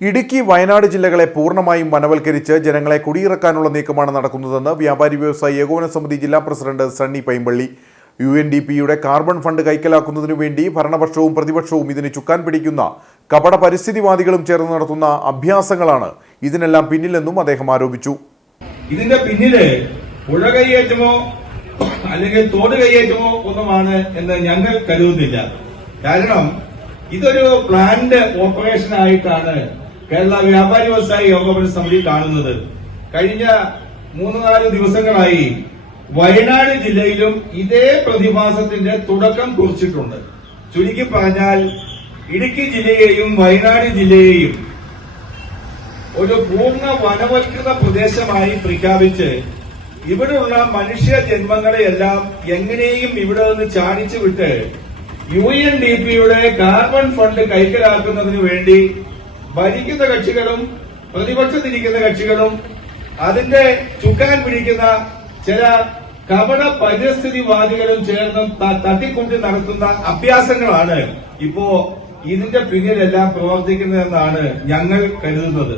ഇടുക്കി, വയനാട് ജില്ലകളെ പൂർണ്ണമായും വനവൽക്കരിച്ച് ജനങ്ങളെ കുടിയിറക്കാനുള്ള നീക്കമാണ് നടക്കുന്നതെന്ന് വ്യാപാരി വ്യവസായി ഏകോപന സമിതി ജില്ലാ പ്രസിഡന്റ് സണ്ണി പൈമ്പള്ളി. UNDPയുടെ കാർബൺ ഫണ്ട് കൈക്കലാക്കുന്നതിനു വേണ്ടി ഭരണപക്ഷവും പ്രതിപക്ഷവും ഇതിന് ചുക്കാൻ പിടിക്കുന്ന കപട പരിസ്ഥിതിവാദികളും ചേർന്ന് നടത്തുന്ന അഭ്യാസങ്ങളാണ് ഇതിനെല്ലാം പിന്നിലെന്നും അദ്ദേഹം ആരോപിച്ചു. ഇതിന്റെ പിന്നില് പുഴ കൈയേറ്റമോ അല്ലെങ്കിൽ തോട് കൈയേറ്റമോ ഒന്നുമാണ് എന്ന് ഞങ്ങൾ കരുതുന്നില്ല. കാരണം ഇതൊരു പ്ലാൻഡ് ഓപ്പറേഷൻ ആയിട്ടാണ് കേരള വ്യാപാരി വ്യവസായി ഏകോപന സമിതി കാണുന്നത്. കഴിഞ്ഞ 3-4 ദിവസങ്ങളായി വയനാട് ജില്ലയിലും ഇതേ പ്രതിഭാസത്തിന്റെ തുടക്കം കുറിച്ചിട്ടുണ്ട്. ചുരുക്കി പറഞ്ഞാൽ ഇടുക്കി ജില്ലയെയും വയനാട് ജില്ലയെയും ഒരു പൂർണ്ണ വനവൽകൃത പ്രദേശമായി പ്രഖ്യാപിച്ച് ഇവിടെയുള്ള മനുഷ്യ ജന്മങ്ങളെയെല്ലാം എങ്ങനെയും ഇവിടെ നിന്ന് ചാടിച്ചു വിട്ട് UNDPയുടെ കാർബൺ ഫണ്ട് കൈക്കലാക്കുന്നതിനു വേണ്ടി ഭരിക്കുന്ന കക്ഷികളും പ്രതിപക്ഷത്തിരിക്കുന്ന കക്ഷികളും അതിന്റെ ചുക്കാൻ പിടിക്കുന്ന ചില കപട പരിസ്ഥിതിവാദികളും ചേർന്ന് തട്ടിക്കൂട്ടി നടത്തുന്ന അഭ്യാസങ്ങളാണ് ഇപ്പോ ഇതിന്റെ പിന്നിലെല്ലാം പ്രവർത്തിക്കുന്നതെന്നാണ് ഞങ്ങൾ കരുതുന്നത്.